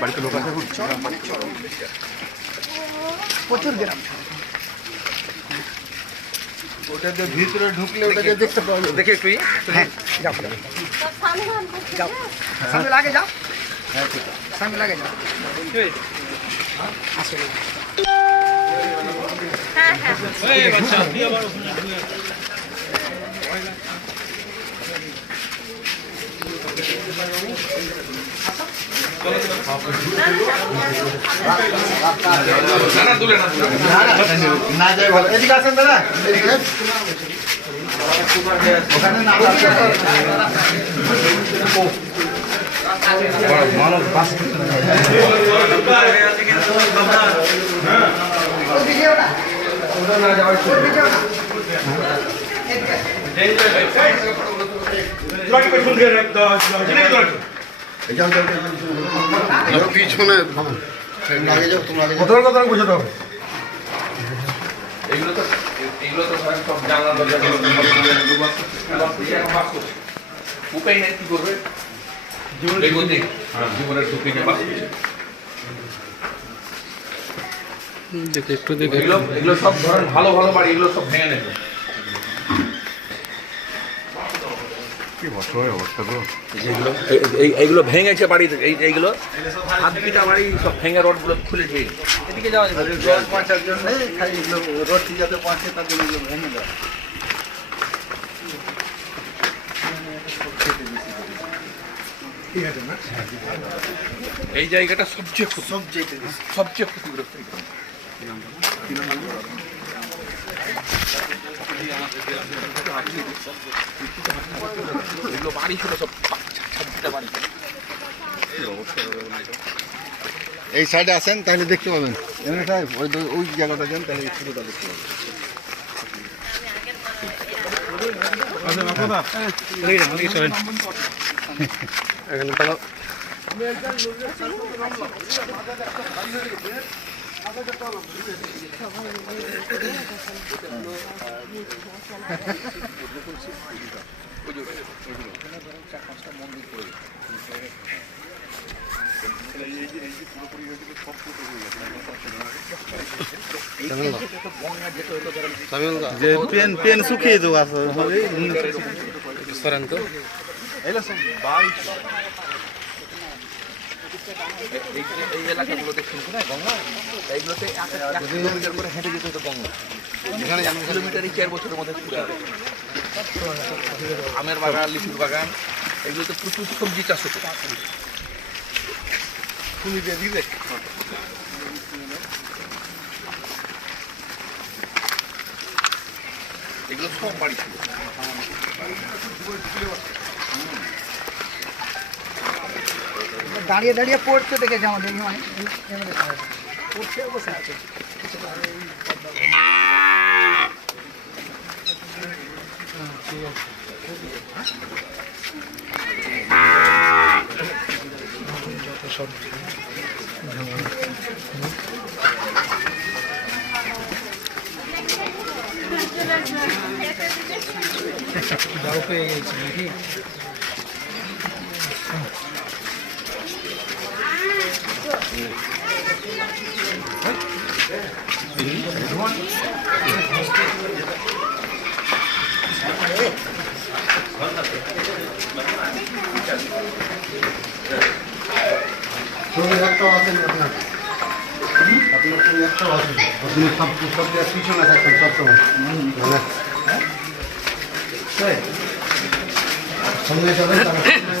বাড়িতে লোক আছে প্রচুর গ্রাম ওটাতে ভিতরে ঢুকলে ওটাকে দেখতে পাওয়া যাবে দেখে একটু ইয়ে। হ্যাঁ যাও যাও সামনে লাগে যাও সামনে লাগে যাও আসলে না না না। না ভালো দাদা ওখানে না না পিছনে আগে যাও তোমরা আগে যাও কথা বুঝাতে হবে এগুলো তো এগুলো তো ধরেন সব জানলা দরজা উপায় নেই কি করবে? জীবনের ঝুঁকি। নিয়ে বাস করছে। এগুলো এগুলো সব ধরেন ভালো ভালো বাড়ি এগুলো সব ভেঙে নেবে। এইগুলো এই- এইগুলো ভেঙেছে বাড়ি থেকে এই এইগুলো হাত পিটা বাড়ি সব ভেঙে রডগুলো খুলে দিয়ে এদিকে যাওয়া যাবে। জল পৌঁছার জন্য খালি এগুলো রোডটি যাতে পৌঁছে তার জন্য এগুলো ভেঙে দেয় এই জায়গাটা সবচেয়ে সবচেয়ে সবচেয়ে ক্ষতিগ্রস্ত। এই এই সাইডে আসেন তাহলে দেখতে পাবেন। এমনি সাহেব, ওই ওই জায়গাটা যান, তাহলে পুরোটা দেখতে পাবেন। যে পেন পেন শুকিয়ে দেবো হবে এই এই এলাকাগুলোতে গঙ্গা এইগুলোতে করে হেঁটে যেতে হতো গঙ্গা এখানে এক কিলোমিটার এই চার বছরের মধ্যে আমের বাগান লিচুর বাগান এগুলোতে প্রচুর সবজি চাষ হতো এগুলো সব বাড়ি ছিল। দাঁড়িয়ে দাঁড়িয়ে পড়তে দেখেছে আমাদের মানে এমএলএ সাহেব। পড়ছে বসে আছে একটাও আসেনি আপনার আপনার ছবি একটাও আসেনি আপনি সব সব পিছনে থাকতেন সবসময় সঙ্গে যাবেন